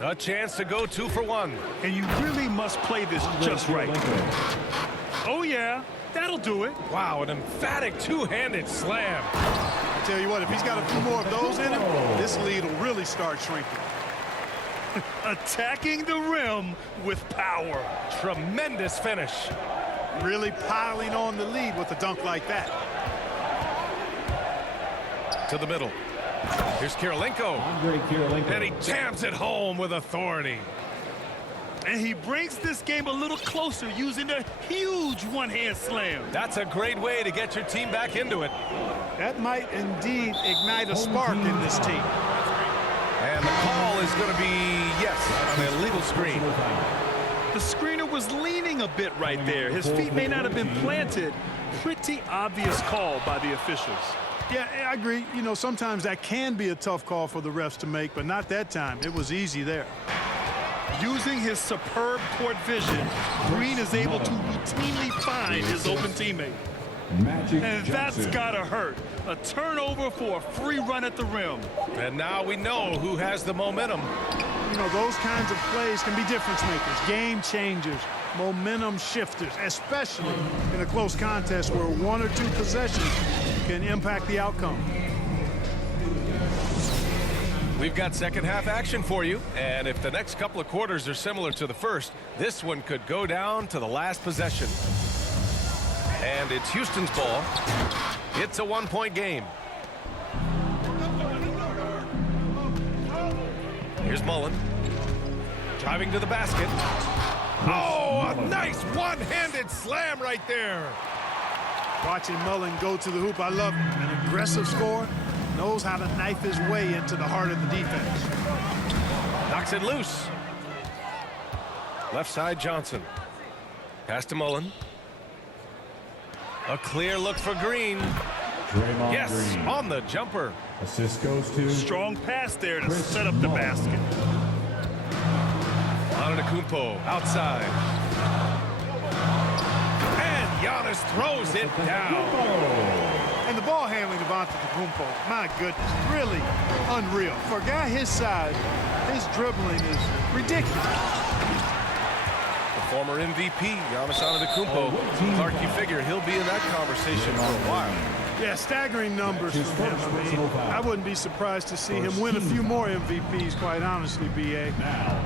A chance to go 2 for 1. And you really must play this just right. Oh, yeah. That'll do it. Wow, an emphatic two-handed slam. I tell you what, if he's got a few more of those in him, this lead will really start shrinking. Attacking the rim with power. Tremendous finish. Really piling on the lead with a dunk like that. To the middle. Here's Kirilenko. And he jams it home with authority. And he brings this game a little closer using a huge one-hand slam. That's a great way to get your team back into it. That might indeed ignite a spark in this team. And the call is going to be, yes, on the illegal screen. The screener was leaning a bit right there. His feet may not have been planted. Pretty obvious call by the officials. Yeah, I agree. You know, sometimes that can be a tough call for the refs to make, but not that time. It was easy there. Using his superb court vision, Green is able to routinely find his open teammate. And that's gotta hurt. A turnover for a free run at the rim. And now we know who has the momentum. You know, those kinds of plays can be difference makers, game changers, momentum shifters, especially in a close contest where 1 or 2 possessions can impact the outcome. We've got second half action for you, and if the next couple of quarters are similar to the first, this one could go down to the last possession. And it's Houston's ball. It's a 1-point game. Here's Mullen. Driving to the basket. Oh, a nice one-handed slam right there. Watching Mullen go to the hoop, I love him. An aggressive scorer, knows how to knife his way into the heart of the defense. Knocks it loose. Left side, Johnson. Pass to Mullen. A clear look for Green. Yes, Green. on the jumper. Assist goes to Strong pass there to set up the basket. Antetokounmpo outside. And Giannis throws it down. And the ball handling of Antetokounmpo, my goodness, really unreal. For a guy his size, his dribbling is ridiculous. The former MVP, Giannis Antetokounmpo. Clark, you figure he'll be in that conversation for a while. Yeah, staggering numbers from him. I mean, I wouldn't be surprised to see him win a few more MVPs, quite honestly, B.A.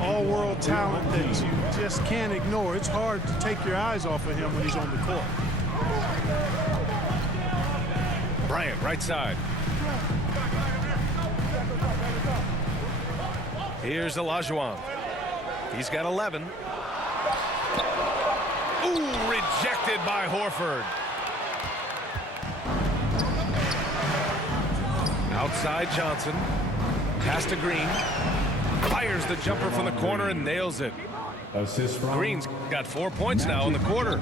All-world talent that you just can't ignore. It's hard to take your eyes off of him when he's on the court. Bryant, right side. Here's Olajuwon. He's got 11. Ooh, rejected by Horford. Outside Johnson. Pass to Green. Fires the jumper from the corner and nails it. assist from Green's got 4 points now in the quarter.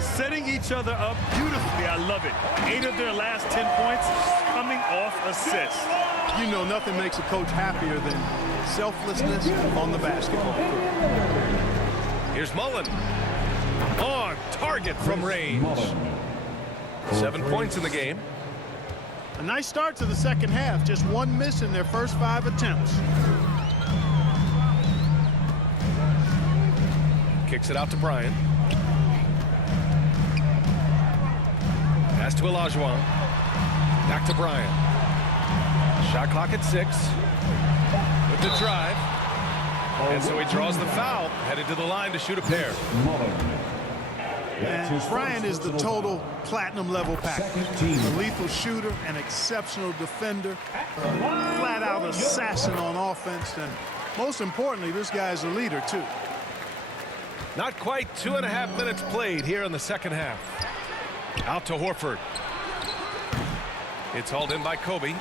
Setting each other up beautifully. I love it. 8 of their last 10 points coming off assists. You know, nothing makes a coach happier than selflessness on the basketball court. Here's Mullen. On target from range. 7 points in the game. A nice start to the second half. Just one miss in their first 5 attempts. Kicks it out to Bryant. Pass to Olajuwon. Back to Bryant. Shot clock at 6. With the drive. And so he draws the foul. Headed to the line to shoot a pair. And Bryant is the total platinum level package. A lethal shooter, an exceptional defender, a flat-out assassin on offense, and most importantly, this guy's a leader too. Not quite 2.5 minutes played here in the second half. Out to Horford. It's hauled in by Kobe.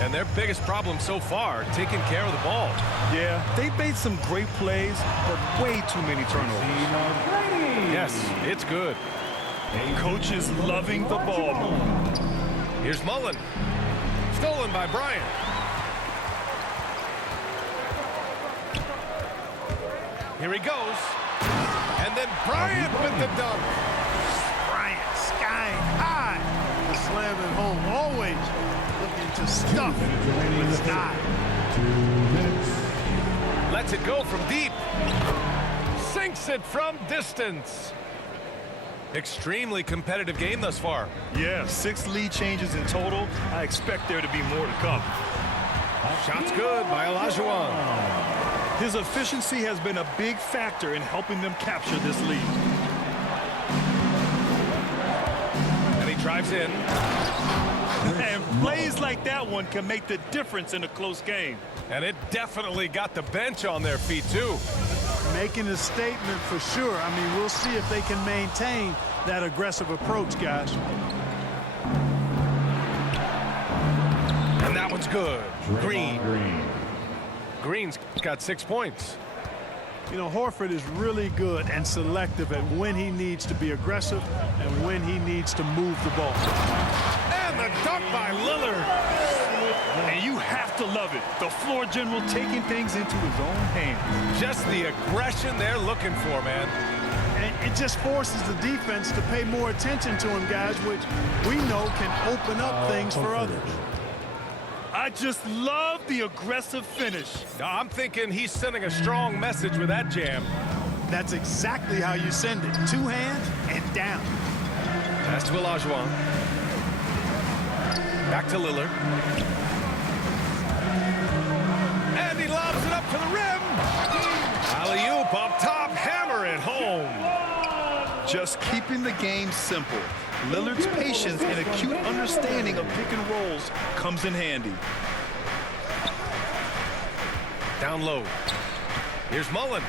And their biggest problem so far, taking care of the ball. Yeah, they've made some great plays, but way too many turnovers. Yes, it's good. Coach is loving the ball. Here's Mullen. Stolen by Bryant. Here he goes. And then Bryant with the dunk. Bryant skying high to slam it home. Always looking to stuff with his eye. Lets it go from deep. Sinks it from distance. Extremely competitive game thus far. Yeah, 6 lead changes in total. I expect there to be more to come. Shot's good by Olajuwon. His efficiency has been a big factor in helping them capture this lead. And he drives in. And plays like that one can make the difference in a close game. And it definitely got the bench on their feet, too. Making a statement for sure. I mean, we'll see if they can maintain that aggressive approach, guys. And that one's good. Green's got 6 points. You know, Horford is really good and selective at when he needs to be aggressive and when he needs to move the ball. And the dunk by Lillard. And you have to love it. The floor general taking things into his own hands. Just the aggression they're looking for, man. And it just forces the defense to pay more attention to him, guys, which we know can open up things for others. I just love the aggressive finish. I'm thinking he's sending a strong message with that jam. That's exactly how you send it. 2 hands and down. Pass to Olajuwon. Back to Lillard. And he lobs it up to the rim. Alley-oop up top, hammer it home. Just keeping the game simple. Lillard's patience and acute understanding of pick and rolls comes in handy. Down low. Here's Mullen.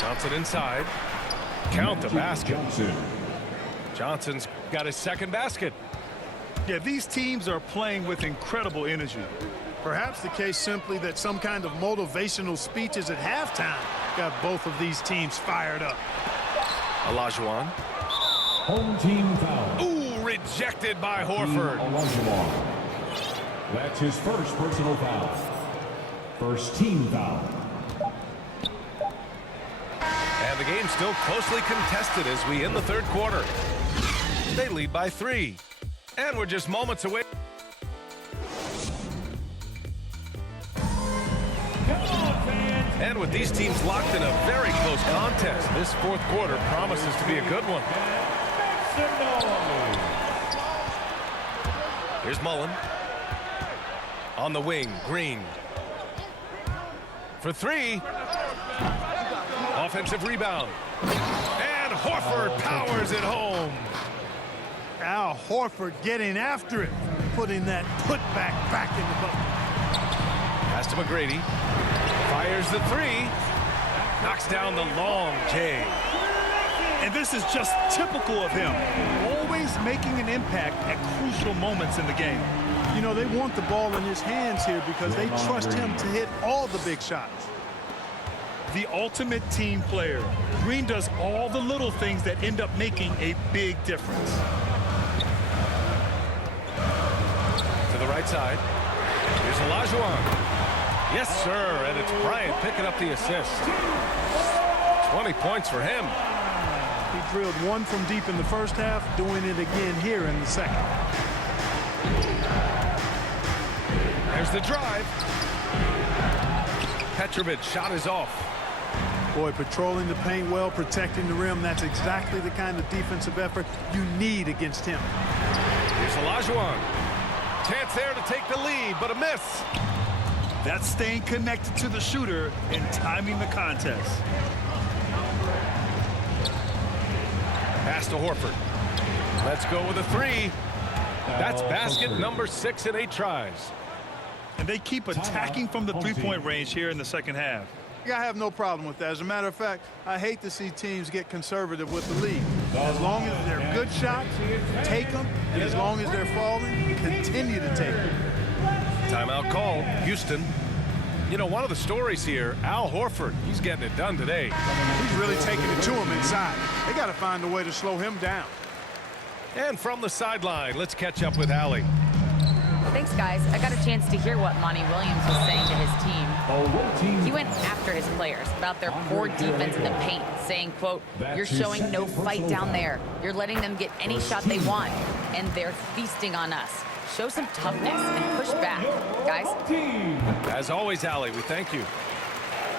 Johnson inside. Count the basket. Johnson's got his second basket. Yeah, these teams are playing with incredible energy. Perhaps the case simply that some kind of motivational speeches at halftime got both of these teams fired up. Olajuwon. Home team foul. Ooh, rejected by Horford. Olajuwon. That's his first personal foul. First team foul. And the game's still closely contested as we end the third quarter. They lead by 3. And we're just moments away. And with these teams locked in a very close contest, this fourth quarter promises to be a good one. Here's Mullen. On the wing, Green. For 3. Offensive rebound. And Horford powers it home. Al Horford getting after it, putting that putback back in the bucket. Pass to McGrady. Fires the 3. Knocks down the long J. And this is just typical of him. Always making an impact at crucial moments in the game. You know, they want the ball in his hands here because they trust him to hit all the big shots. The ultimate team player. Green does all the little things that end up making a big difference. To the right side. Here's Olajuwon. Yes, sir, and it's Bryant picking up the assist. 20 points for him. He drilled 1 from deep in the first half, doing it again here in the second. There's the drive. Petrovic shot is off. Boy, patrolling the paint well, protecting the rim, that's exactly the kind of defensive effort you need against him. Here's Olajuwon. Chance there to take the lead, but a miss. That's staying connected to the shooter and timing the contest. Pass to Horford. Let's go with a 3. That's basket number 6 in 8 tries. And they keep attacking from the three-point range here in the second half. I have no problem with that. As a matter of fact, I hate to see teams get conservative with the lead. As long as they're good shots, take them. And as long as they're falling, continue to take them. Timeout call, Houston. You know, one of the stories here, Al Horford, he's getting it done today. He's really taking it to him inside. They got to find a way to slow him down. And from the sideline, let's catch up with Allie. Thanks, guys. I got a chance to hear what Monty Williams was saying to his team. He went after his players about their poor defense in the paint, saying, quote, "You're showing no fight down there. You're letting them get any shot they want, and they're feasting on us." show some toughness and push back, guys. As always, Allie, we thank you.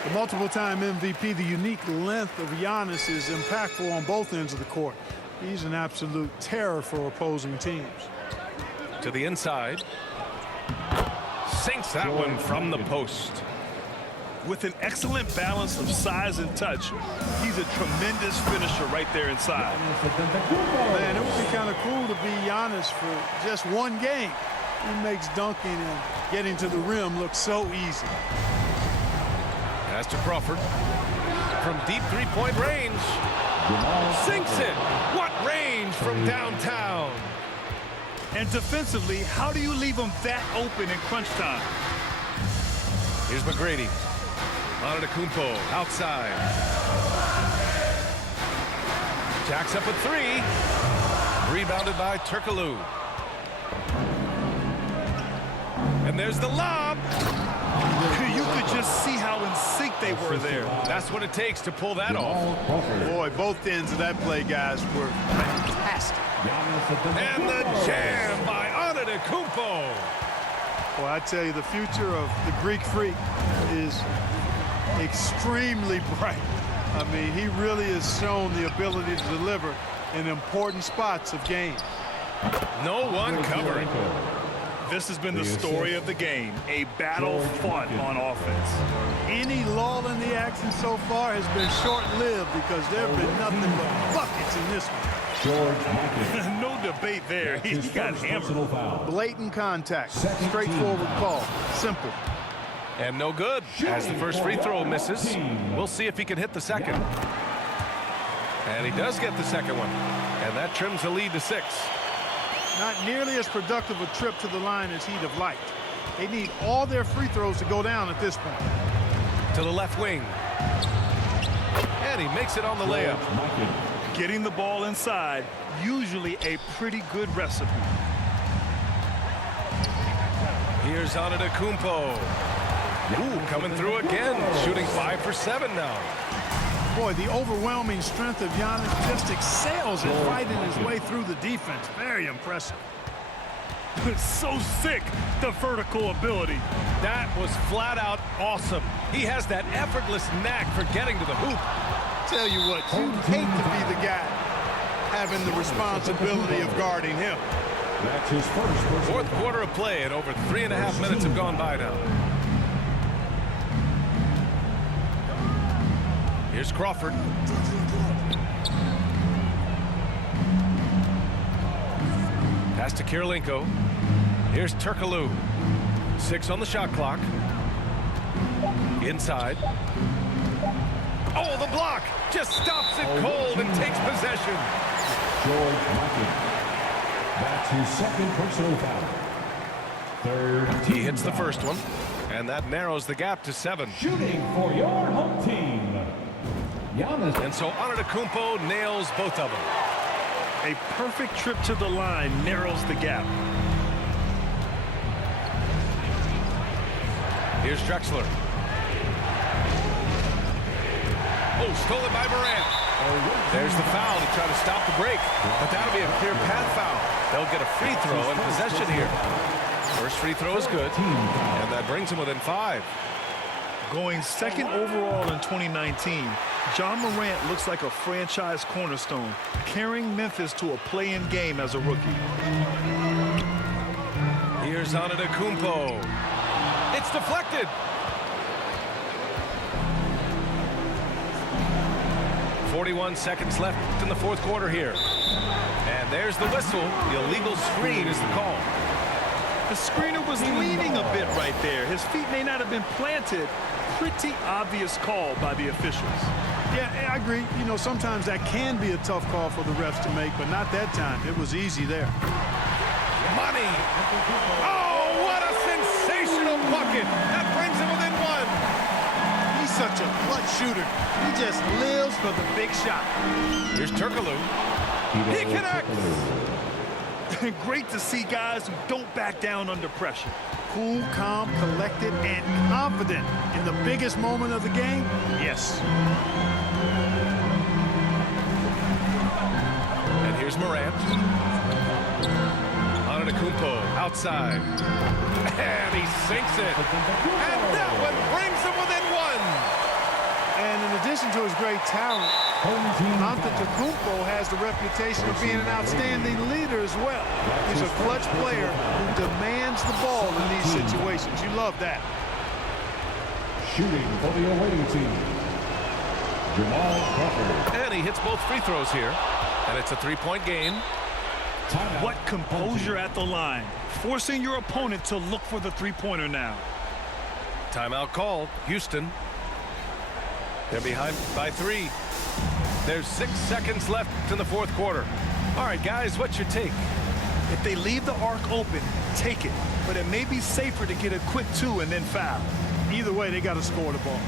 The multiple-time MVP, the unique length of Giannis is impactful on both ends of the court. He's an absolute terror for opposing teams. To the inside. Sinks that one from the post. With an excellent balance of size and touch, he's a tremendous finisher right there inside. Man, it would be kind of cool to be Giannis for just one game. He makes dunking and getting to the rim look so easy. Pass to Crawford. From deep three-point range. Sinks it. What range from downtown. And defensively, how do you leave him that open in crunch time? Here's McGrady. Antetokounmpo outside. Jacks up a three. Rebounded by Turkoglu. And there's the lob. You could just see how in sync they were there. That's what it takes to pull that off. Boy, both ends of that play, guys, were fantastic. And the jam by Antetokounmpo. Well, I tell you, the future of the Greek Freak is extremely bright. I mean, he really has shown the ability to deliver in important spots of games. No one covering. This has been the story of the game, a battle fought on offense. Any lull in the action so far has been short-lived because there have been nothing but buckets in this one. No debate there. He got hammered. Blatant contact, straightforward call, simple. And no good, as the first free throw misses. We'll see if he can hit the second. And he does get the second one. And that trims the lead to 6. Not nearly as productive a trip to the line as he'd have liked. They need all their free throws to go down at this point. To the left wing. And he makes it on the layup. Getting the ball inside, usually a pretty good recipe. Here's Antetokounmpo. Ooh, coming through again, shooting 5 for 7 now. Boy, the overwhelming strength of Giannis just excels in fighting his way through the defense. Very impressive. So sick, the vertical ability. That was flat out awesome. He has that effortless knack for getting to the hoop. Tell you what, you'd hate to be the guy having the responsibility of guarding him. That's his first. Fourth quarter of play, and over 3.5 minutes have gone by now. Here's Crawford. Pass to Kirilenko. Here's Turkoglu. 6 on the shot clock. Inside. Oh, the block! Just stops it cold and takes possession. George Mikan. That's his second personal foul. Third. He hits the first one, and that narrows the gap to 7. Shooting for your home team. Giannis. And so Antetokounmpo nails both of them. A perfect trip to the line narrows the gap. Here's Drexler. Oh, stolen by Morant. There's the foul to try to stop the break. But that'll be a clear path foul. They'll get a free throw and possession here. First free throw is good, and that brings him within 5. Going second overall in 2019, Ja Morant looks like a franchise cornerstone, carrying Memphis to a play-in game as a rookie. Here's Antetokounmpo. It's deflected. .41 seconds left in the fourth quarter here. And there's the whistle. The illegal screen is the call. The screener was leaning a bit right there. His feet may not have been planted. Pretty obvious call by the officials. Yeah, I agree. You know, sometimes that can be a tough call for the refs to make, but not that time. It was easy there. Money. Oh, what a sensational bucket. That brings him within 1. He's such a clutch shooter. He just lives for the big shot. Here's Turkoglu. He connects. Great to see guys who don't back down under pressure. Cool, calm, collected, and confident in the biggest moment of the game. Yes. And here's Morant. Antetokounmpo outside. And he sinks it. And that one brings him within one. And in addition to his great talent, Antetokounmpo has the reputation of being an outstanding leader as well. He's a clutch player who demands the ball in these situations. You love that. Shooting for the away team, Jamal Crawford. And he hits both free throws here. And it's a three-point game. Timeout. What composure at the line, forcing your opponent to look for the three-pointer now. Timeout called. Houston. They're behind by 3. There's 6 seconds left in the fourth quarter. All right, guys, what's your take? If they leave the arc open, take it. But it may be safer to get a quick 2 and then foul. Either way, they got to score the ball.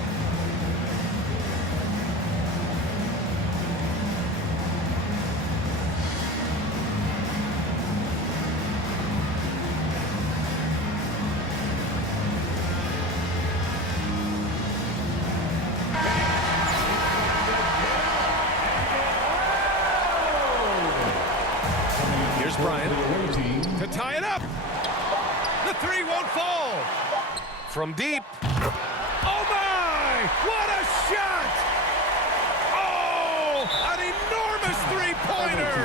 Here's Bryant to tie it up. The 3 won't fall. From deep. Oh, my! What a shot! Oh, an enormous three-pointer!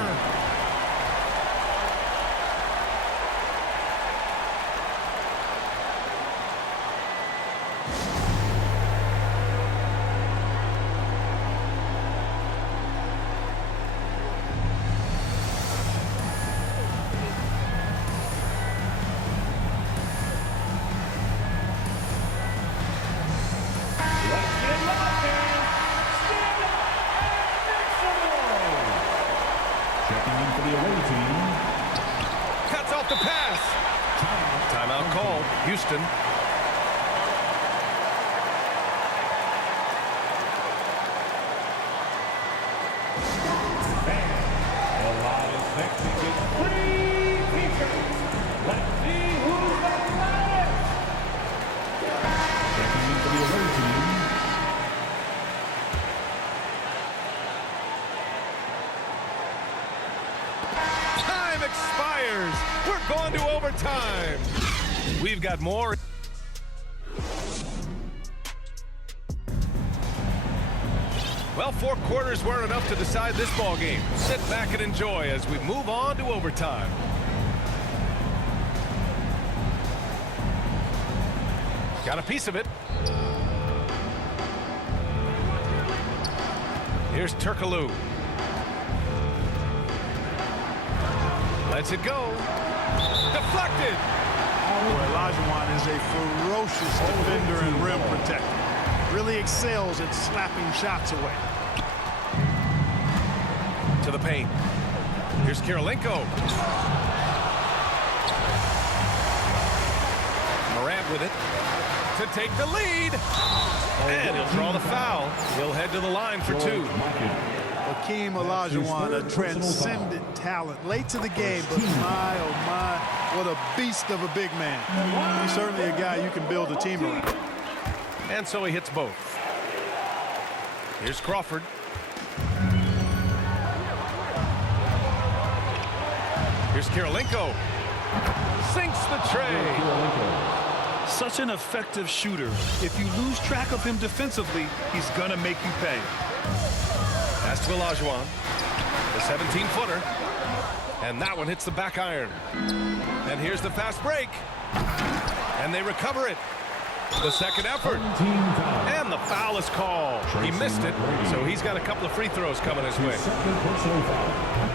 Checking in for the away team. Cuts off the pass. Timeout called. Houston. Elias next to get 3 features. Let's see who's the last. Checking in for the away team. Time expires. We're going to overtime. We've got more. Well, 4 quarters weren't enough to decide this ball game. Sit back and enjoy as we move on to overtime. Got a piece of it. Here's Turkoglu. Lets it go. Deflected. Boy, Olajuwon is a ferocious defender and rim protector. Really excels at slapping shots away. To the paint. Here's Kirilenko. Morant with it to take the lead. And he'll draw the foul. He'll head to the line for 2. Hakeem Olajuwon, a transcendent talent. Late to the game, but my, oh my, what a beast of a big man. He's certainly a guy you can build a team around. And so he hits both. Here's Crawford. Here's Kirilenko. Sinks the tray. Such an effective shooter. If you lose track of him defensively, he's going to make you pay. Pass to Olajuwon. The 17-footer. And that one hits the back iron. And here's the fast break. And they recover it. The second effort. And the foul is called. He missed it, so he's got a couple of free throws coming his way.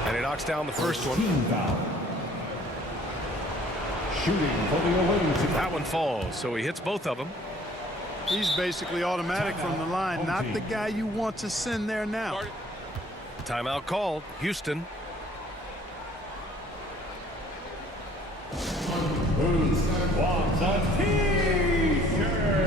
And he knocks down the first one. Shooting for the away team. That one falls, so he hits both of them. He's basically automatic from the line. Not the guy you want to send there now. Timeout called. Houston. Who wants a T-shirt?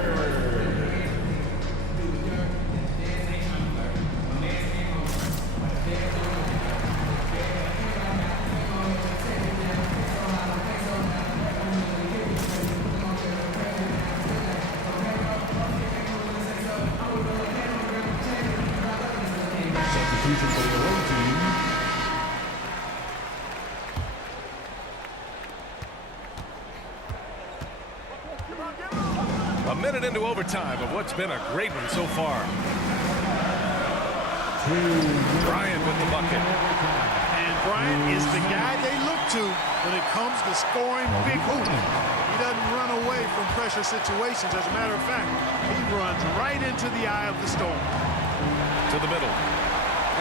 Substitution for the away team. A minute into overtime of what's been a great one so far. Bryant with the bucket. And Bryant is the guy they look to when it comes to scoring big hoops. He doesn't run away from pressure situations. As a matter of fact, he runs right into the eye of the storm. To the middle.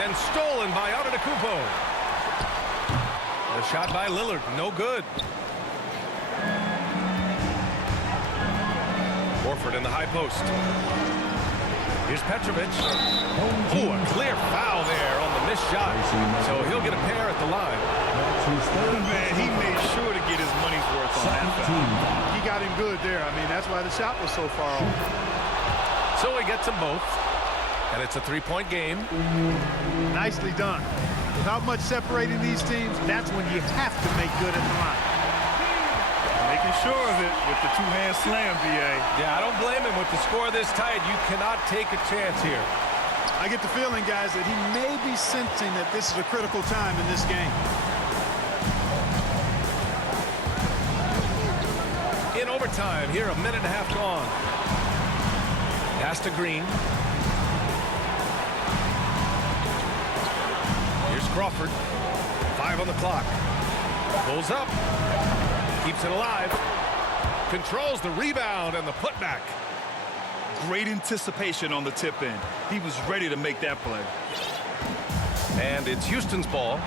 And stolen by Antetokounmpo. The shot by Lillard, no good. Horford in the high post. Here's Petrovic. Oh, a clear foul there on the missed shot. So he'll get a pair at the line. Man, he made sure to get his money's worth on that foul. He got him good there. I mean, that's why the shot was so far off. So he gets them both. And it's a three-point game. Nicely done. Without much separating these teams, that's when you have to make good at the line. Making sure of it with the two-hand slam, B.A. Yeah, I don't blame him with the score this tight. You cannot take a chance here. I get the feeling, guys, that he may be sensing that this is a critical time in this game. In overtime, here a minute and a half gone. Pass to Green. Here's Crawford. 5 on the clock. Pulls up. Keeps it alive. Controls the rebound and the putback. Great anticipation on the tip in. He was ready to make that play. And it's Houston's ball.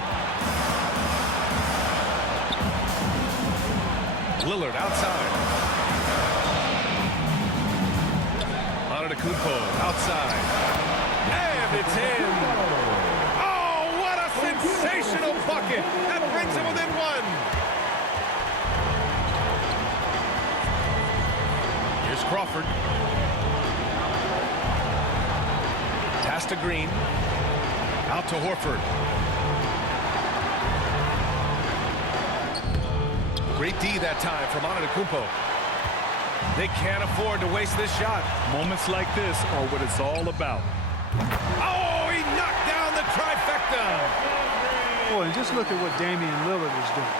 Lillard outside. Antetokounmpo outside. And it's in. Oh, what a sensational bucket. That brings him within one. Here's Crawford. Pass to Green. Out to Horford. Great D that time from Antetokounmpo. They can't afford to waste this shot. Moments like this are what it's all about. Oh, he knocked down the trifecta. Boy, and just look at what Damian Lillard is doing.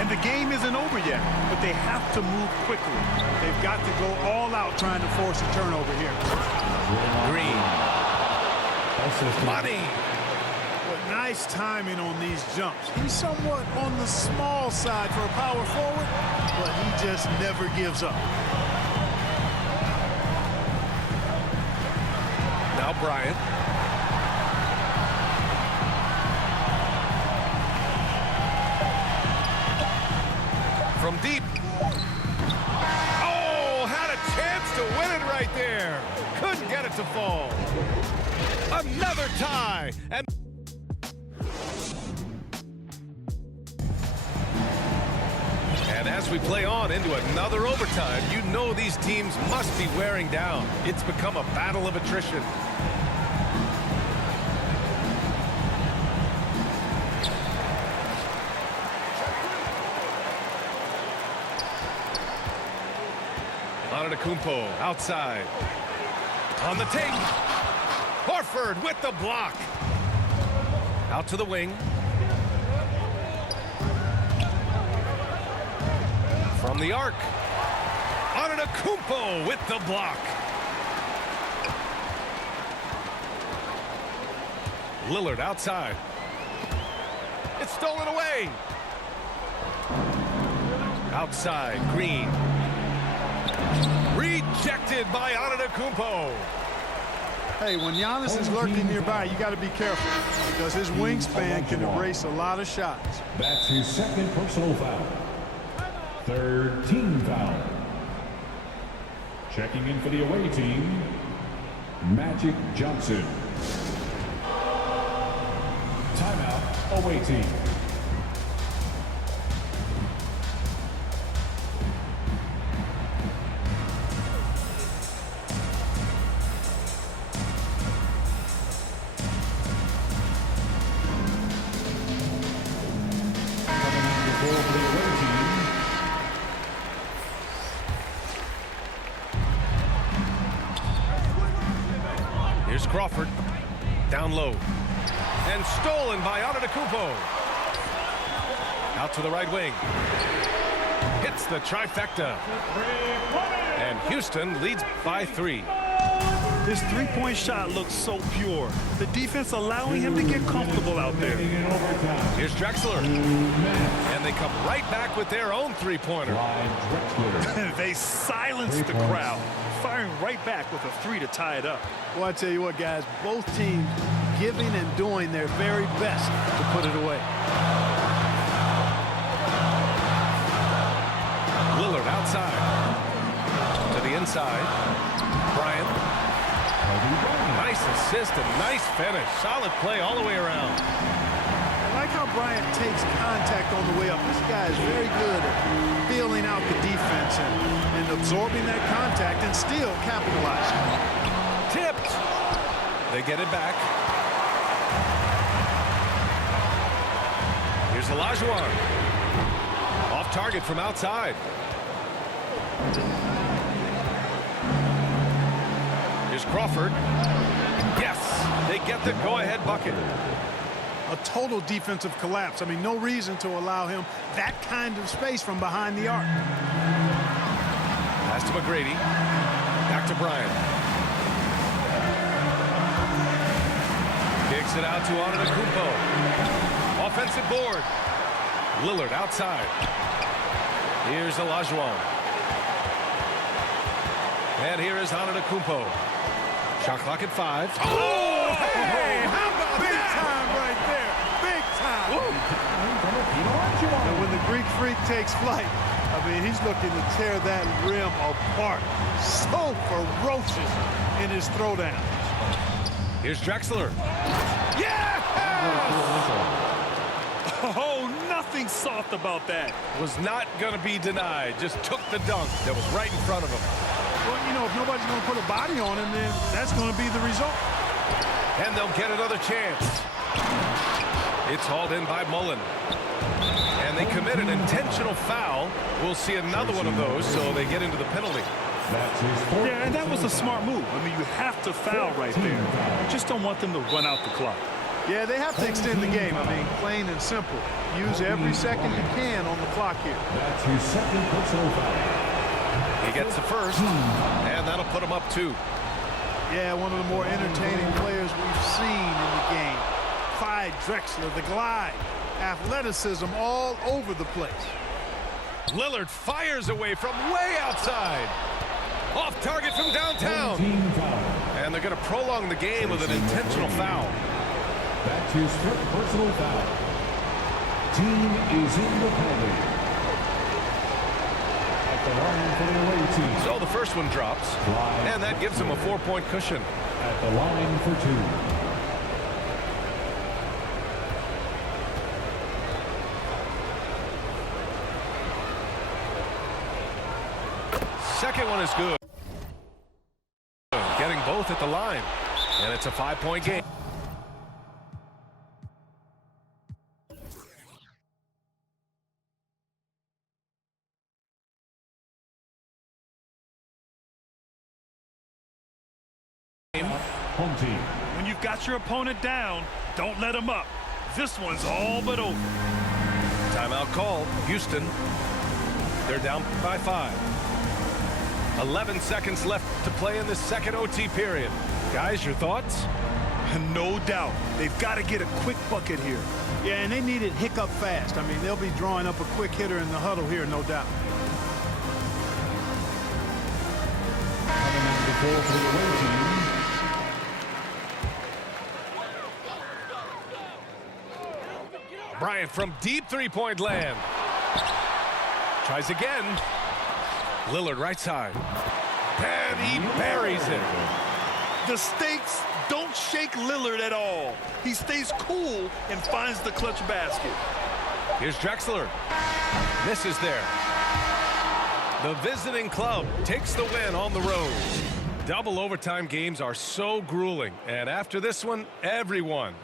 And the game isn't over yet, but they have to move quickly. They've got to go all out trying to force a turnover here. Green. Money. But nice timing on these jumps. He's somewhat on the small side for a power forward, but he just never gives up. Now Bryant. From deep. Oh, had a chance to win it right there. Couldn't get it to fall. Another tie. And as we play on into another overtime, you know these teams must be wearing down. It's become a battle of attrition. Antetokounmpo outside. On the tape. Horford with the block. Out to the wing. From the arc. Antetokounmpo with the block. Lillard outside. It's stolen away. Outside, Green. Rejected by Antetokounmpo. Hey, when Giannis is lurking nearby, you got to be careful because his wingspan can erase a lot of shots. That's his second personal foul. Third team foul. Checking in for the away team, Magic Johnson. Timeout, away team. Here's Crawford. Down low. And stolen by Antetokounmpo. Out to the right wing. Hits the trifecta. And Houston leads by 3. This three-point shot looks so pure. The defense allowing him to get comfortable out there. Here's Drexler. And they come right back with their own three-pointer. They silenced the crowd, firing right back with a 3 to tie it up. Well, I tell you what, guys, both teams giving and doing their very best to put it away. Lillard outside. To the inside. Bryant. Nice assist and nice finish. Solid play all the way around. I like how Bryant takes contact on the way up. This guy is very good at feeling out the defense and absorbing that contact and still capitalizing. Tipped. They get it back. Here's Olajuwon. Off target from outside. Here's Crawford. Yes, they get the go-ahead bucket. A total defensive collapse. I mean, no reason to allow him that kind of space from behind the arc. Pass to McGrady. Back to Bryant. Kicks it out to Antetokounmpo. Offensive board. Lillard outside. Here's Olajuwon. And here is Antetokounmpo. Shot clock at 5. Oh, hey, how about big time right there? Big time. And when the Greek Freak takes flight, I mean, he's looking to tear that rim apart. So ferocious in his throwdown. Here's Drexler. Yeah! Oh, nothing soft about that. Was not going to be denied. Just took the dunk that was right in front of him. Well, you know, if nobody's going to put a body on him, then that's going to be the result. And they'll get another chance. It's hauled in by Mullen. And they commit an intentional foul. We'll see another one of those, so they get into the penalty. Yeah, and that was a smart move. I mean, you have to foul right there. You just don't want them to run out the clock. Yeah, they have to extend the game. I mean, plain and simple. Use every second you can on the clock here. That's his second personal foul. He gets the first, and that'll put him up 2. Yeah, one of the more entertaining players we've seen in the game. Clyde Drexler, the glide. Athleticism all over the place. Lillard fires away from way outside. Off target from downtown. And they're going to prolong the game with an intentional foul. That's his first personal foul. Team is in the penalty. At the line for the away team. So the first one drops, and that gives them a 4-point cushion. At the line for 2. Second one is good. Getting both at the line, and it's a 5-point game. Home team. When you've got your opponent down, don't let him up. This one's all but over. Timeout call. Houston. They're down by 5. 11 seconds left to play in the second OT period. Guys, your thoughts? No doubt. They've got to get a quick bucket here. Yeah, and they need it hiccup fast. I mean, they'll be drawing up a quick hitter in the huddle here, no doubt. Coming in the ball for the away team. Bryant from deep three-point land. Tries again. Lillard right side. And he buries it. The stakes don't shake Lillard at all. He stays cool and finds the clutch basket. Here's Drexler. Misses there. The visiting club takes the win on the road. Double overtime games are so grueling. And after this one, everyone...